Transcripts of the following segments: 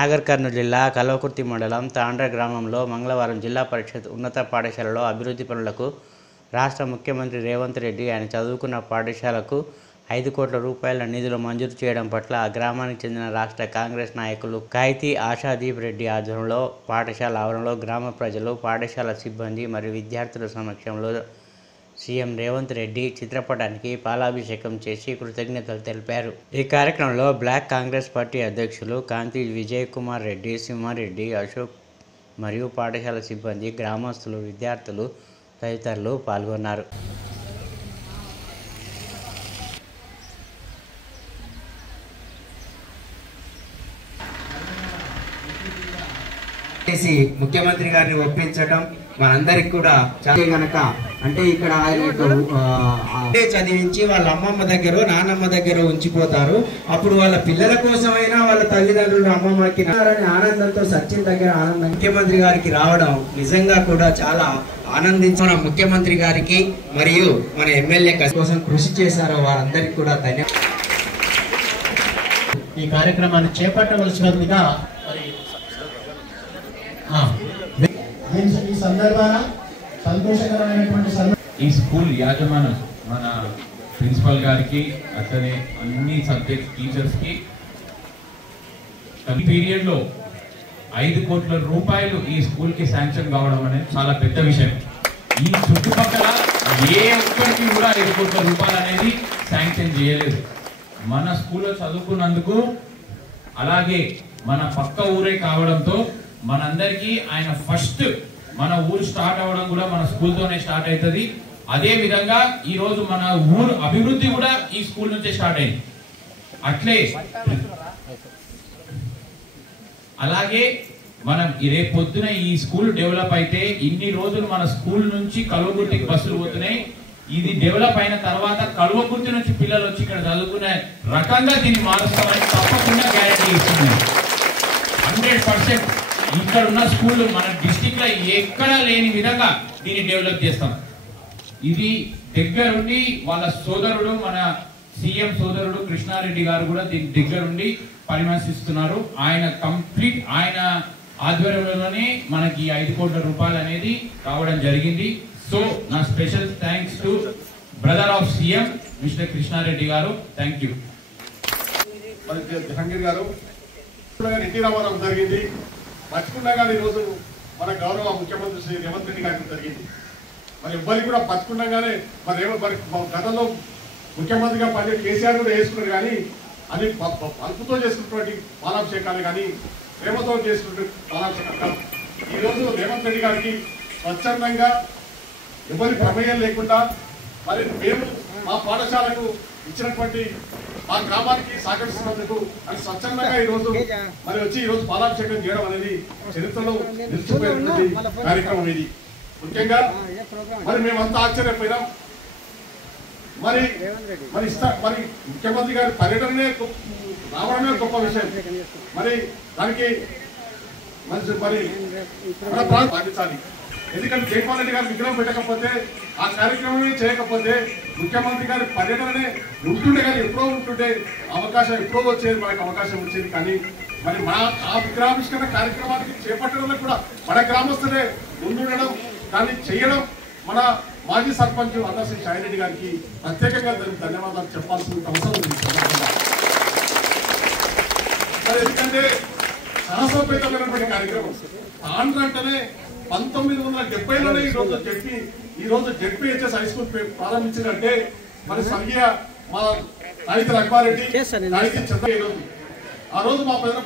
నాగర్ కర్నూలు జిల్లా కల్వకుర్తి మండలం తాండ్ర గ్రామంలో మంగళవారం జిల్లా పరిషత్ ఉన్నత పాఠశాలలో అభివృద్ధి పనులకు రాష్ట్ర ముఖ్యమంత్రి రేవంత్ రెడ్డి ఆయన చదువుకున్న పాఠశాలకు 5 కోట్ల రూపాయల నిధులు మంజూరు చేయడం పట్ల ఆ గ్రామానికి చెందిన రాష్ట్ర కాంగ్రెస్ నాయకులు ఖైతీ ఆశాదీప్ రెడ్డి ఆధ్వర్యంలో పాఠశాల ఆవరణలో గ్రామ ప్రజలు, పాఠశాల సిబ్బంది మరియు విద్యార్థుల సమక్షంలో సీఎం రేవంత్ రెడ్డి చిత్రపటానికి పాలాభిషేకం చేసి కృతజ్ఞతలు తెలిపారు. ఈ కార్యక్రమంలో బ్లాక్ కాంగ్రెస్ పార్టీ అధ్యక్షులు కాంతి విజయ్ కుమార్ రెడ్డి, సింహారెడ్డి, అశోక్ మరియు పాఠశాల సిబ్బంది, గ్రామస్తులు, విద్యార్థులు తదితరులు పాల్గొన్నారు. ముఖ్యమంత్రి గారిని ఒప్పించడం మనందరికి కూడా గనక అంటే ఇక్కడ ఆయన చదివించి వాళ్ళ అమ్మమ్మ దగ్గర నాన్నమ్మ దగ్గర ఉంచిపోతారు. అప్పుడు వాళ్ళ పిల్లల కోసమైనా వాళ్ళ తల్లిదండ్రులు అమ్మమ్మకి ఆనందంతో సచిన్ దగ్గర ఆనందం ముఖ్యమంత్రి గారికి రావడం నిజంగా కూడా చాలా ఆనందించిన ముఖ్యమంత్రి గారికి మరియు మన ఎమ్మెల్యే కోసం కృషి చేశారో వారందరికీ కూడా ధన్యవాదాలు. ఈ కార్యక్రమాన్ని చేపట్టవలసినదిగా ఈ సందర్భాన సంతోషకరమైనటువంటి ఈ స్కూల్ యాజమాన్యం మన ప్రిన్సిపల్ గారికి అట్లనే అన్ని సబ్జెక్ట్ టీచర్స్ కి ఈ పీరియడ్ లో 5 కోట్ల రూపాయలు ఈ స్కూల్ కి శాంక్షన్ కావడం అనేది చాలా పెద్ద విషయం. ఈ చుట్టుపక్కల ఏ ఒక్కరికి కూడా 5 కోట్ల రూపాయలు అనేది శాంక్షన్ చేయలేదు. మన స్కూల్లో చదువుకున్నందుకు అలాగే మన పక్క ఊరే కావడంతో మనందరికీ ఆయన ఫస్ట్ మన ఊరు స్టార్ట్ అవ్వడం కూడా మన స్కూల్తోనే స్టార్ట్ అవుతుంది. అదే విధంగా ఈ రోజు మన ఊరు అభివృద్ధి కూడా ఈ స్కూల్ నుంచే స్టార్ట్ అయింది. అట్లే అలాగే మనం రేపు పొద్దున ఈ స్కూల్ డెవలప్ అయితే ఇన్ని రోజులు మన స్కూల్ నుంచి కల్వకుర్తికి బస్సులు పోతున్నాయి. ఇది డెవలప్ అయిన తర్వాత కల్వకుర్తి నుంచి పిల్లలు వచ్చి ఇక్కడ చదువుకునే రకంగా దీన్ని మారుస్తామని తప్పకుండా గ్యారెంటీ ఇస్తున్నాం. 100% ఇక్కడ ఉన్న స్కూల్ మన డిస్టిక్ లో ఎక్కడా లేని విధంగా దీన్ని డెవలప్ చేస్తాం. ఇది దగ్గరుండి వాళ్ళ సోదరుడు మన సీఎం సోదరుడు కృష్ణారెడ్డి గారు కూడా దీని దగ్గరుండి పరిమర్శిస్తున్నారు. ఆయన కంప్లీట్ ఆయన ఆధ్వర్యంలోనే మనకి 5 కోట్ల రూపాయలు అనేది రావడం జరిగింది. సో నా special thanks to brother of CM mister Krishna Reddy గారు. Thank you. జహంగీర్ గారు ఎన్టీ రామారావు జరిగింది బతుకున్నా కానీ ఈరోజు మన గౌరవ ముఖ్యమంత్రి శ్రీ రేవంత్ రెడ్డి గారికి జరిగింది. మరి ఎవ్వరికి కూడా బతుకున్నాగానే మరి గతంలో ముఖ్యమంత్రిగా పని కేసీఆర్ కూడా వేసుకున్నారు. కానీ అది పలుపుతో చేసుకున్నటువంటి పాలాభిషేకాలు కానీ ప్రేమతో చేసుకున్నటువంటి పాలాభిషేకాలు ఈరోజు రేవంత్ రెడ్డి గారికి స్వచ్ఛందంగా ఎవరి ప్రమేయం లేకుండా మరి మేము మా పాఠశాలకు ఇచ్చినటువంటి మా గ్రామానికి సహకరిస్తున్నందుకు అది స్వచ్ఛందంగా ఈరోజు మరి వచ్చి ఈరోజు పాలాభిషేకం చేయడం అనేది చరిత్రలో నిలిచిపోయినటువంటి కార్యక్రమం ఇది. ముఖ్యంగా మరి మేమంతా ఆశ్చర్యపోయినాం. మరి మరి మరి ముఖ్యమంత్రి గారి పర్యటననే రావడమే గొప్ప విషయం. మరి దానికి మరి పాటించాలి. ఎందుకంటే జగన్మోహన్ రెడ్డి గారు విగ్రహం పెట్టకపోతే ఆ కార్యక్రమమే చేయకపోతే ముఖ్యమంత్రి గారి పర్యటననే ఉంటుండే కానీ ఎప్పుడో ఉంటుండే అవకాశం ఎప్పుడో వచ్చేది మనకు అవకాశం వచ్చేది. కానీ మరి మన ఆ విగ్రహావిష్కరణ కార్యక్రమానికి చేపట్టడంలో కూడా మన గ్రామస్తులే ముందుండడం దాన్ని చేయడం మన మాజీ సర్పంచ్ అన్నశ్రీ షాయిరెడ్డి గారికి ప్రత్యేకంగా ధన్యవాదాలు చెప్పాల్సిన అవసరం ఉంది. మరి ఎందుకంటే సాహసోపేతమైనటువంటి కార్యక్రమం తాండ్ర అంటేనే 1970లోనే ఈరోజు జెడ్పీహెచ్ఎస్ హై స్కూల్ ప్రారంభించిందంటే మరి స్వర్గీయ మా సాహిత్య రఘుమారెడ్డి ఆ రోజు మా పెద్ద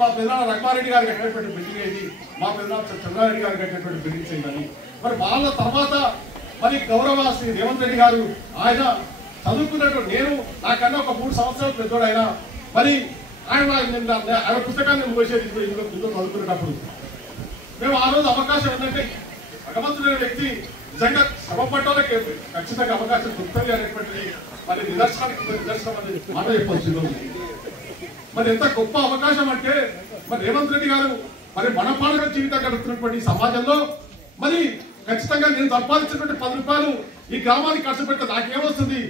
రఘుమారెడ్డి గారు కట్టినటువంటి బిల్డింగ్ అయింది. మా పెద్ద చంద్రారెడ్డి గారు కట్టినటువంటి బిల్డింగ్స్ అయిందని మరి వాళ్ళ తర్వాత మరి గౌరవ శ్రీ రేవంత్ రెడ్డి గారు ఆయన చదువుకున్నట్టు నేను నాకన్నా ఒక 3 సంవత్సరాలు పెద్దోడు ఆయన మరి ఆయన పుస్తకాన్ని మూసేది చదువుకునేటప్పుడు మేము ఆ రోజు అవకాశం ఏంటంటే భగవంతుడైన వ్యక్తి నిజంగా శ్రమపడ్డోళ్ళకి ఖచ్చితంగా అవకాశం దొరుకుతుంది అనేటువంటి మరి నిదర్శనం అనేది మాట చెప్పవచ్చు. మరి ఎంత గొప్ప అవకాశం అంటే మరి రేవంత్ రెడ్డి గారు మరి మన పాలన జీవితం గడుపుతున్నటువంటి సమాజంలో మరి ఖచ్చితంగా నేను సంపాదించినటువంటి 10 రూపాయలు ఈ గ్రామానికి ఖర్చు పెడితే నాకేమొస్తుంది,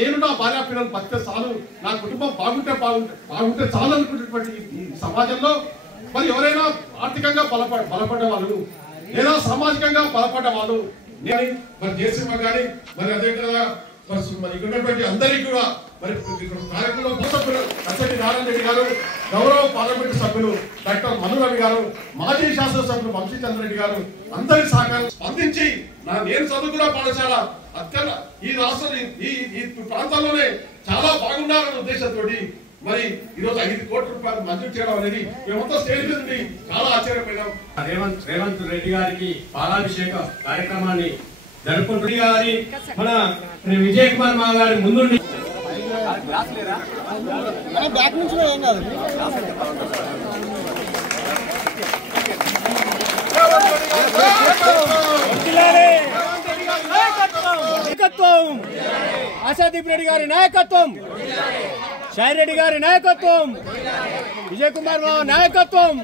నేను నా భార్య పిల్లలు బతికే చాలు, నా కుటుంబం బాగుంటే చాలు అనుకునేటువంటి ఈ సమాజంలో మరి ఎవరైనా ఆర్థికంగా బలపడ్డ వాళ్ళు లేదా సామాజికంగా బలపడ్డ వాళ్ళు మరి జయసింహ కానీ మరి అదేవిధంగా మరి ఇక్కడ అందరికీ కూడా మరి కార్యక్రమంలో సభ్యులు అసెంబ్లీ నారాయణ రెడ్డి గారు, గౌరవ పార్లమెంటు సభ్యులు డాక్టర్ మను రవి గారు, మాజీ శాసనసభ్యులు వంశీచంద్రరెడ్డి గారు అందరి సహకారం స్పందించి నేను చదువుకున్న పాఠశాల అత్యంత ఈ రాష్ట్రం ఈ ప్రాంతాల్లోనే చాలా బాగుండాలనే ఉద్దేశంతో మరి ఈరోజు 5 కోట్ల రూపాయలు మంజూరు చేయడం అనేది మేమంతా స్టేజ్ మీద నుండి చాలా ఆశ్చర్యపోయినాం. రేవంత్ రెడ్డి గారికి పాలాభిషేక కార్యక్రమాన్ని జరుపుకుంటుంది గారి మన విజయ్ కుమార్ మా గారి ముందుండి బ్యాక్ నుంచి ఏం కాదు. నాయకత్వం, ఆశాదీప్ రెడ్డి గారి నాయకత్వం, షాయి రెడ్డి గారి నాయకత్వం, విజయ్ కుమార్ మా నాయకత్వం,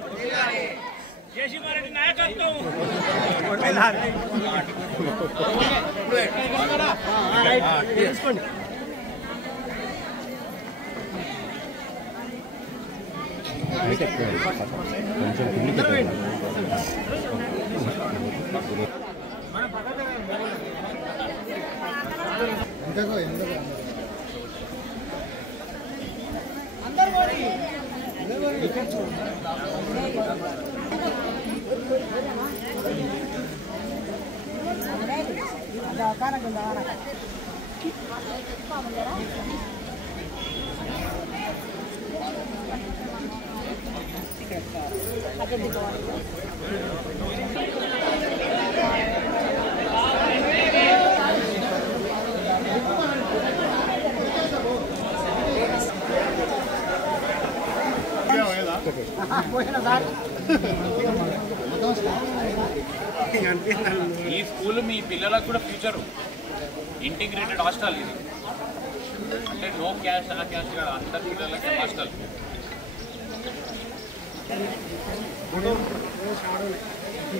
ఈ స్కూల్ మీ పిల్లలకు కూడా ఫ్యూచర్ ఇంటిగ్రేటెడ్ హాస్టల్ ఇది, అంటే నో క్యాష్ ఆ క్యాష్ కాదు, అందరి పిల్లలకి హాస్టల్.